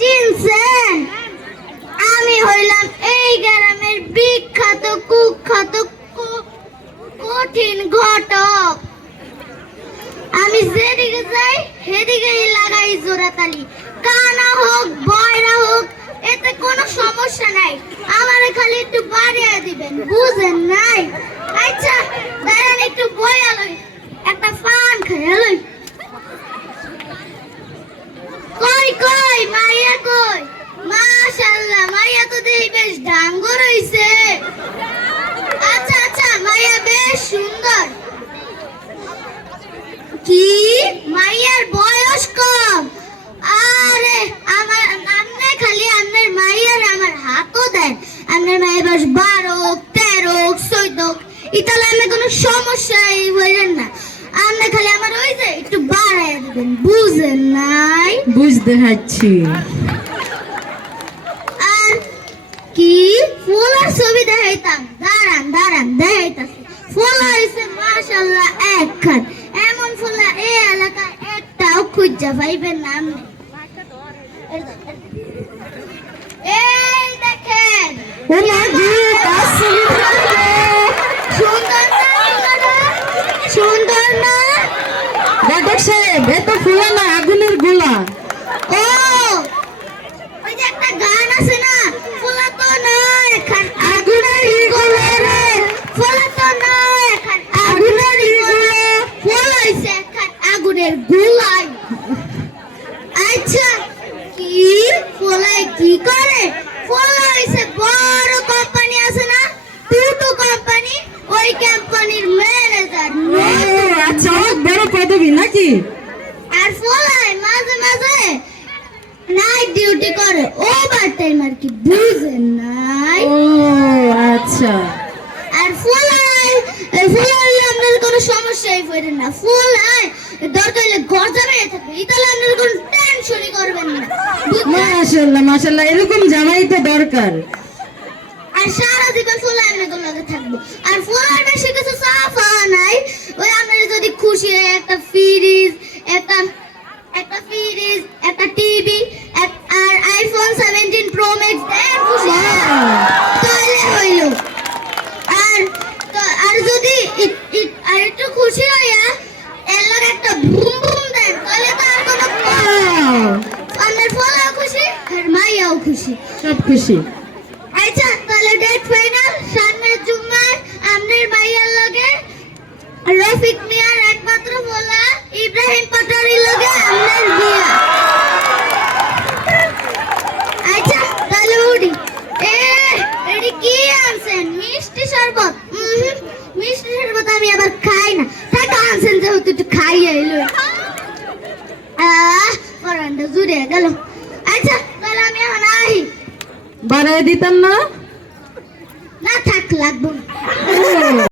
চিনছেন? আমি হইলাম এই গ্রামের বিখ্যাত কুখ্যাত কঠিন ঘটক। আমি যেদিকে যাই সেদিকেই লাগাই জোড়াতালি। কানা হোক বয়রা হোক এতে কোনো সমস্যা নাই, আমারে খালি একটু বাড়িয়ে দিবেন, বুঝেন নাই? আচ্ছা দাঁড়ান একটু বয়া লই, একটা পান খাইয়া লই। কই কই মাইয়া কই? মাশাআল্লাহ মাইয়া তো দেখি বেশ ডাঙ্গর হইছে। আচ্ছা আচ্ছা মাইয়া বেশ সুন্দর। কি মাইয়ার বয়স কম? আরে আমার আমনে খালি আমনের মাইয়ার আমার হাতও দেন। আমনের মাইয়া বয়স 12 13 14, ইতালে আমি কোনো সমস্যাই হইলেন না। আমনে খালি আমার ওই যে একটু বাড়ায় দিবেন, বুঝেন নাই? বুঝতে পারছি। আর কি ফুলার ছবি দেখাইতাম, দাঁড়ান দাঁড়ান দেখাইতাছি। ফুলা হইছে মাশাআল্লাহ একখান, এমন ফুলা এই এলাকায় একটাও খুঁজা পাইবেন না আপনি। এই দেখেন ও মা গো, কাশি সুন্দর না ফুলাটা? সুন্দর না? ঘটক সাহেব, এত ফুলা না, আগুনের গোলা। ও ওই যে একটা গান আছে না, ফুলা তো নয় এখন আগুনের গোলা রে, ফুলা তো নয় এখন আগুনের গোলা, ফুলা হইছে এখন আগুনের গোলাই। আচ্ছা কি ফুলায় কি করে? ফুলা হইছে বড় কোম্পানি আছে না, টুটু কোম্পানি, ওই কোম্পানির ম্যানেজার। ও আচ্ছা, অনেক বড় পদবি নাকি? আর ফুলায় মাঝে মাঝে নাইট ডিউটি করে, ওভার টাইম আর কি, বুঝেন নাই? ও আচ্ছা। আর ফুলায় আপনার কোনো সমস্যাই পড়েন না। ফুলায় দরকার হলে ঘর জামাই থাকবে, তাহলে আপনার কোনো টেনশনই করবেন না, বুঝছেন? মাশাআল্লাহ মাশাআল্লাহ, এরকম জামাই তো দরকার। আর সারা জীবন ফুলায় আপনাদের লগে থাকবো। আর ফুলার বেশি কিছু চাওয়া নাই, ওই আপনার যদি খুশি হয় একটা ফ্রিজ, একটা ফ্রিজ, একটা টিভি আর আইফোন 17 প্রো ম্যাক্স দেন, খুশি তাহলে হইল। আর যদি আর একটু খুশি হইয়া এর লগে একটা বুম বুম দেন, তাহলে তো আর কোনো আপনার ফুলাও খুশি আর মাইয়াও খুশি, সব খুশি। আচ্ছা তাহলে ডেট ফাইনাল, সামনের জুম্মায় আপনার মাইয়ার লগে রফিক মিয়ার একমাত্র বলা ইব্রাহিম পাটোয়ারির লগে আপনার বিয়া। আচ্ছা তাহলে উঠি। এডি কি আনছেন? মিষ্টি শরবত? মিষ্টি শরবত আমি আবার খাই না, টাকা আনছেন যেহেতু একটু খাই আইলো। পরানটা জুড়ে গেল। আচ্ছা তাহলে আমি এখন আহি। বাড়ায় দিতাম না? না থাক লাগবো না।